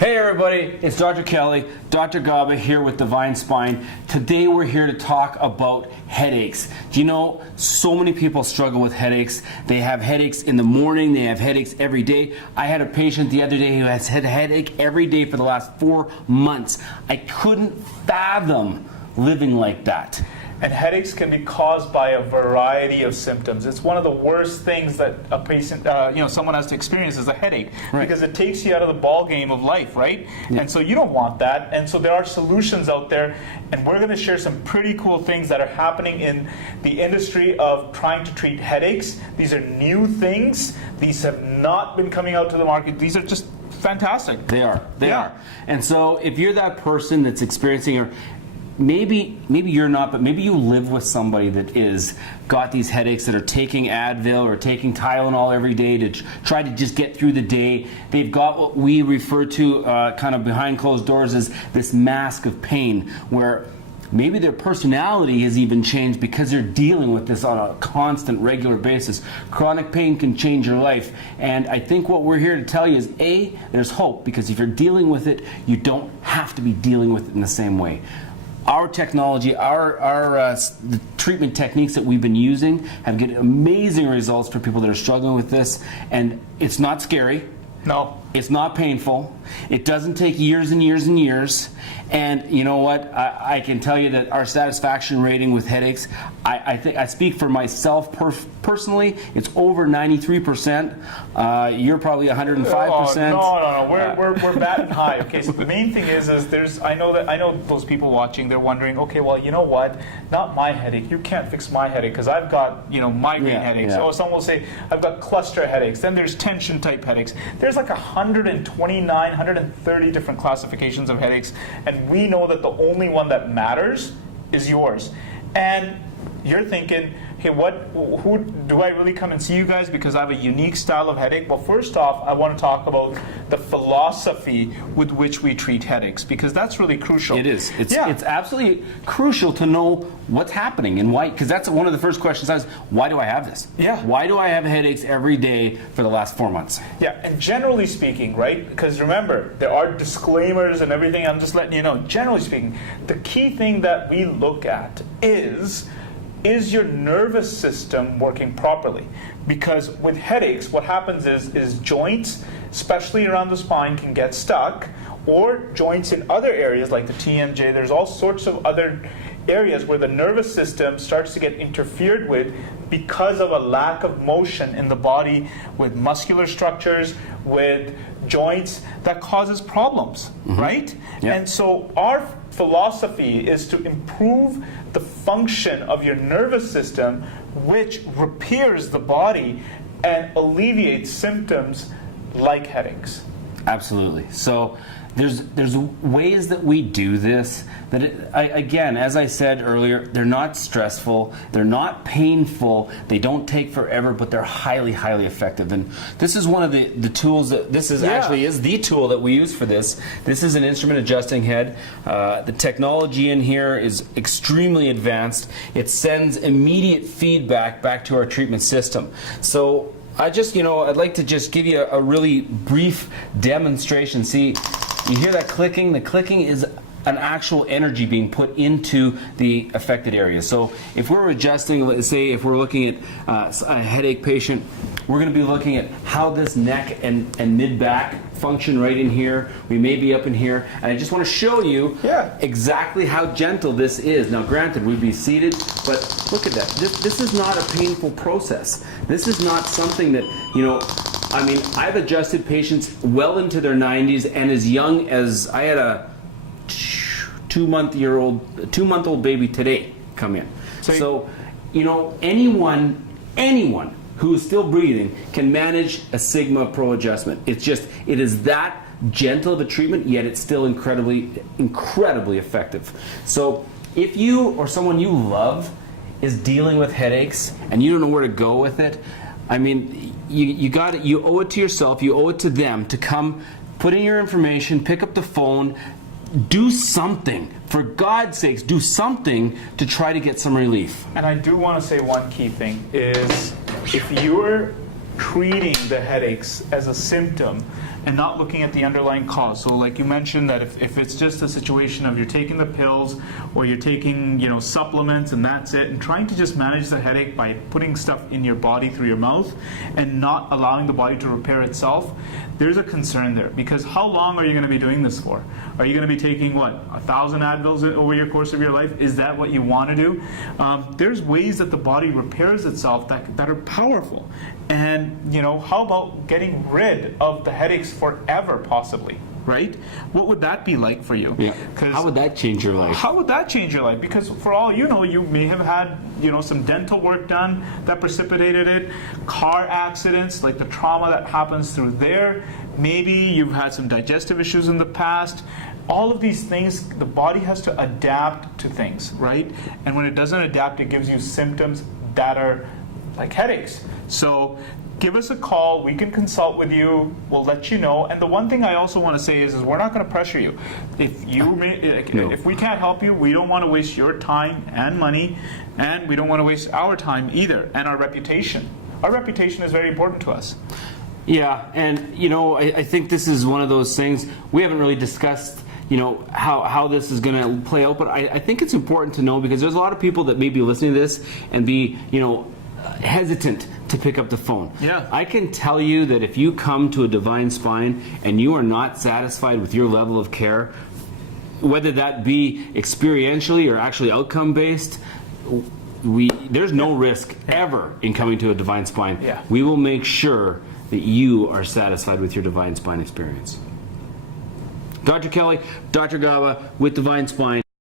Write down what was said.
Hey everybody, it's Dr. Kelly, Dr. Gaba here with Divine Spine. Today we're here to talk about headaches. Do you know, so many people struggle with headaches. They have headaches in the morning, they have headaches every day. I had a patient the other day who has had a headache every day for the last 4 months. I couldn't fathom living like that. And headaches can be caused by a variety of symptoms. It's one of the worst things that a patient, someone has to experience is a headache, right? Because it takes you out of the ball game of life, right? Yeah. And so you don't want that. And so there are solutions out there, and we're going to share some pretty cool things that are happening in the industry of trying to treat headaches. These are new things. These have not been coming out to the market. These are just fantastic. They are. They are. And so if you're that person that's experiencing or maybe you're not, but maybe you live with somebody that is got these headaches that are taking Advil or taking Tylenol every day to try to just get through the day. They've got what we refer to kind of behind closed doors as this mask of pain, where maybe their personality has even changed because they're dealing with this on a constant, regular basis. Chronic pain can change your life. And I think what we're here to tell you is, A, there's hope, because if you're dealing with it, you don't have to be dealing with it in the same way. Our technology, the treatment techniques that we've been using have get amazing results for people that are struggling with this. And it's not scary. No. It's not painful. It doesn't take years and years and years. And you know what? I can tell you that our satisfaction rating with headaches, I think I speak for myself personally, it's over 93%. You're probably 105%. No. We're batting high. Okay, so the main thing is I know those people watching, they're wondering, okay, well, you know what? Not my headache. You can't fix my headache because I've got, migraine headaches. Yeah. Or someone will say, I've got cluster headaches. Then there's tension type headaches. There's like 129, 130 different classifications of headaches, and we know that the only one that matters is yours. And you're thinking, hey, who do I really come and see you guys because I have a unique style of headache? Well, first off, I want to talk about the philosophy with which we treat headaches, because that's really crucial. It is. It's absolutely crucial to know what's happening and why, because that's one of the first questions I was, why do I have this? Yeah. Why do I have headaches every day for the last 4 months? Yeah, and generally speaking, right, because remember, there are disclaimers and everything, I'm just letting you know, generally speaking, the key thing that we look at is your nervous system working properly? Because with headaches, what happens is joints, especially around the spine, can get stuck, or joints in other areas like the TMJ. There's all sorts of other areas where the nervous system starts to get interfered with because of a lack of motion in the body, with muscular structures, with joints, that causes problems, right? Yep. And so our philosophy is to improve the function of your nervous system, which repairs the body and alleviates symptoms like headaches. Absolutely. So there's ways that we do this that, again, as I said earlier, they're not stressful, they're not painful, they don't take forever, but they're highly, highly effective. And this is one of the tools that actually is the tool that we use for this. This is an instrument adjusting head. The technology in here is extremely advanced. It sends immediate feedback back to our treatment system. So I'd like to just give you a really brief demonstration. See, you hear that clicking? The clicking is an actual energy being put into the affected area. So if we're adjusting, let's say if we're looking at a headache patient, we're going to be looking at how this neck and mid-back function right in here. We may be up in here. And I just want to show you exactly how gentle this is. Now granted, we'd be seated, but look at that. This is not a painful process. This is not something that, I've adjusted patients well into their 90s, and as young as I had a 2-month-old baby today come in. So anyone who is still breathing can manage a Sigma Pro adjustment. It is that gentle of a treatment, yet it's still incredibly effective. So if you or someone you love is dealing with headaches and you don't know where to go with it, you owe it to yourself, you owe it to them to come, put in your information, pick up the phone, do something. For God's sakes, do something to try to get some relief. And I do want to say one key thing is, if you're treating the headaches as a symptom, and not looking at the underlying cause. So like you mentioned that if it's just a situation of you're taking the pills or you're taking supplements and that's it, and trying to just manage the headache by putting stuff in your body through your mouth and not allowing the body to repair itself, there's a concern there. Because how long are you going to be doing this for? Are you going to be taking 1,000 Advils over your course of your life? Is that what you want to do? There's ways that the body repairs itself that are powerful. And how about getting rid of the headaches forever, possibly? Right? What would that be like for you? Yeah. How would that change your life? How would that change your life? Because for all you know, you may have had some dental work done that precipitated it, car accidents, like the trauma that happens through there. Maybe you've had some digestive issues in the past. All of these things, the body has to adapt to things, right? And when it doesn't adapt, it gives you symptoms that are like headaches. So give us a call. We can consult with you. We'll let you know. And the one thing I also want to say is we're not going to pressure you. If we can't help you, we don't want to waste your time and money, and we don't want to waste our time either, and our reputation. Our reputation is very important to us. Yeah, and I think this is one of those things we haven't really discussed. How this is going to play out, but I think it's important to know, because there's a lot of people that may be listening to this and be hesitant to pick up the phone. Yeah. I can tell you that if you come to a Divine Spine and you are not satisfied with your level of care, whether that be experientially or actually outcome based, there's no risk ever in coming to a Divine Spine. Yeah. We will make sure that you are satisfied with your Divine Spine experience. Dr. Kelly, Dr. Gaba with Divine Spine.